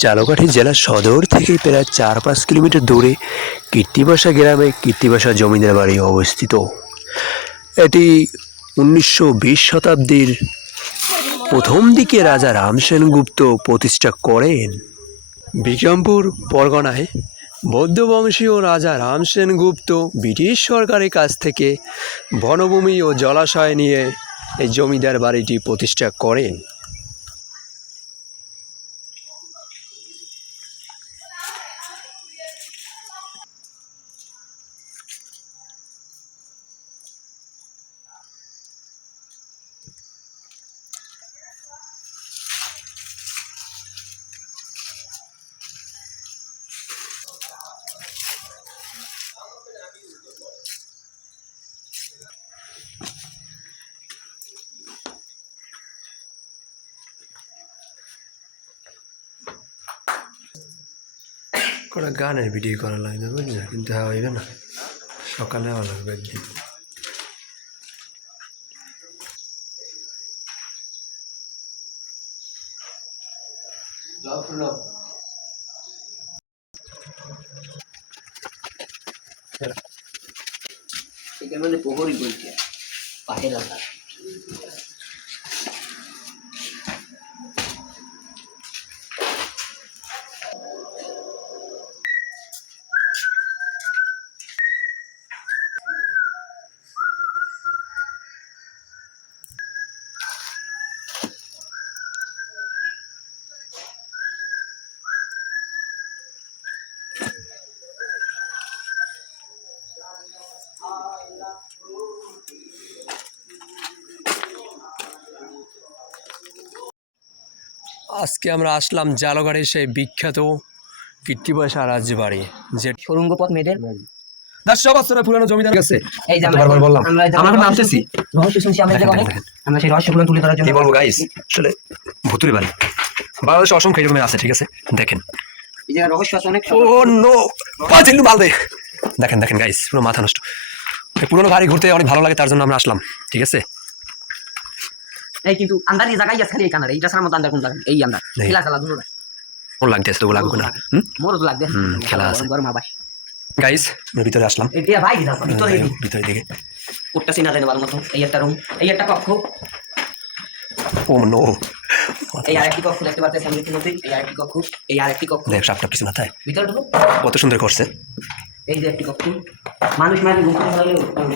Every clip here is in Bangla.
ঝালকাঠি জেলা সদর থেকে প্রায় ৪-৫ কিলোমিটার দূরে কীর্তিবাসা গ্রামে কীর্তিবাসা জমিদার বাড়ি অবস্থিত। এটি ১৯২০ শতাব্দীর প্রথম দিকে রাজা রাম সেনগুপ্ত প্রতিষ্ঠা করেন। বিক্রমপুর পরগনায় বৌদ্ধবংশীয় রাজা রাম সেনগুপ্ত ব্রিটিশ সরকারের কাছ থেকে বনভূমি ও জলাশয় নিয়ে এই জমিদার বাড়িটি প্রতিষ্ঠা করেন। কোনো গানের ভিডিও করা লাগবে বুঝলি, কিন্তু হইবে না, সকালে হওয়া লাগবে একদিন। এখানে প্রহরী বলছে পাশের রাস্তা। আজকে আমরা আসলাম ঝালকাঠির সেই বিখ্যাত কীর্তিবাসা রাজবাড়ি, যে সুরঙ্গ পথ মেয়েদের ১০০ বছরের পুরানো জমিদার গেছে। এই যে বারবার বললাম আমরা নামতেছি, রহস্য শুনছি আমরা আমরা সেই রহস্যগুলো তুলে ধরার জন্য কি বলবো গাইস, আসলে ভুতুরে বাড়ি বাংলাদেশে অসংখ্য এরকমের আছে, ঠিক আছে। দেখেন এই যে রহস্য আছে অনেক। ও নো পাঁচিলু মাল দে, দেখেন দেখেন গাইস, পুরো মাথা নষ্ট। এই পুরোনো বাড়ি ঘুরতে অনেক ভালো লাগে, তার জন্য আমরা আসলাম, ঠিক আছে। এই কিন্তু আন্দার এই জায়গায় আছে খালি এই কানার এইটা সারা মত আন্দার কোন জায়গা এই আন্দার খেলা চালা দুটো ওর লাগতেছে তো লাগুক না, মোর তো লাগবে খেলা আছে গরম আবাস। গাইস আমরা ভিতরে আসলাম, এটা ভাই দাও ভিতরে ভিতরে দিকে ওটা সিনা দেন ভালো মতো। এই একটা রুম, এই একটা কক্ষ, ও নো এই আরেকটি কক্ষ দেখতে পাচ্ছেন সামনে মধ্যে, এই আরেকটি কক্ষ, এই আরেকটি কক্ষ, দেখ সাপটা কিছু মাথায় ভিতরে ঢুকো কত সুন্দর করছে। এই যে একটি কক্ষ, মানুষ মানে ঘুরতে ভালো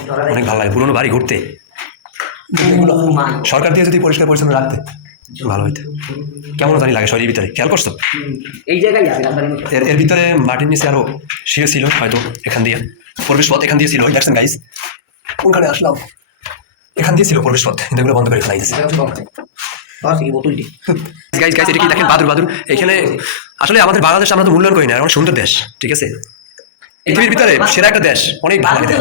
ধরা অনেক ভালো লাগে পুরোনো বাড়ি ঘুরতে। যায়। সরকার দিয়ে যদি পরিষ্কার পরিচ্ছন্ন রাখতে ভালো হইতো, কেমন জানি লাগে শরীরের ভিতরে, খেয়াল করছো? এই জায়গায় আছে রাজবাড়ির মধ্যে। এর ভিতরে মাটির নিচে আরো শিরে ছিল হয়তো, এখান দিয়ে প্রবেশ পথ এখান দিয়ে ছিল, দেখছেন গাইস কোনখানে আসলাম, এখান দিয়ে ছিল প্রবেশ পথ, কিন্তু এগুলো বন্ধ করে ফেলাই দিয়েছে। গাইস গাইস এটা কি দেখেন, বাদুর বাদুর এখানে। আসলে আমাদের বাংলাদেশ আমরা তো মূল্যায়ন করি না, অনেক সুন্দর দেশ, ঠিক আছে। পৃথিবীর ভিতরে সেরা একটা দেশ, অনেক ভালো লাগে।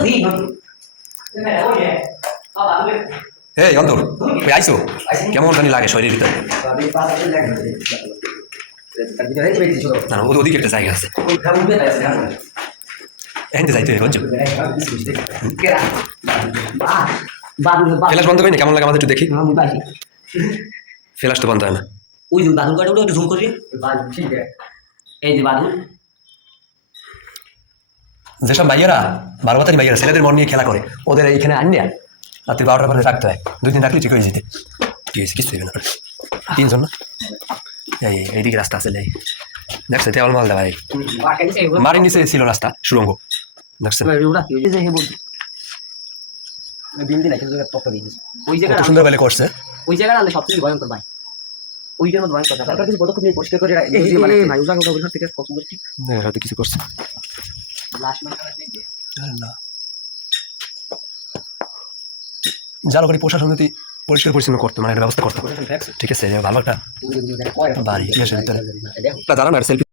এই অন্তর তুই আইসো, কেমন জানি লাগে শরীরের ভিতরে। না ওদিকে একটা জায়গা আছে, এখানে যাইতে হবে বুঝছো। ফ্ল্যাশ বন্ধ করিনি, কেমন লাগে আমাদের একটু দেখি। ফ্ল্যাশ তো বন্ধ হয় না। ওই যে বাদুর কাটা একটু জুম করি, এই যে বাদুর। যেসব ভাইয়েরা 12 বাতারি ভাইয়েরা ছেলেদের মন নিয়ে খেলা করে, ওদের এইখানে আনিয়া রাত্রি 12টার পরে রাখতে হয়, 2 দিন রাখলে ঠিক হয়ে যেতে। কি হয়েছে, কিছু হইবে না। 3 জন না, এইদিকে রাস্তা আছে, দেখছে তেল মাল দেওয়া, মাটির নিচে ছিল রাস্তা, সুরঙ্গ, দেখছেন কত সুন্দর বেলে করছে। ওই জায়গাটা সবচেয়ে ভয়ঙ্কর ভাই, ওইটার মধ্যে ভয়ঙ্কর সরকার কিছু পদক্ষেপ নিয়ে পরিষ্কার করে ভাই ওজা কথা থেকে পছন্দ ঠিক হয়তো কিছু করছে না। ঝালকাঠি প্রশাসন যদি পরিষ্কার পরিচ্ছন্ন করতো, মানে একটা ব্যবস্থা করতো, ঠিক আছে। ভালো একটা বাড়ি দেশের ভিতরে দাঁড়ান আর সেলফি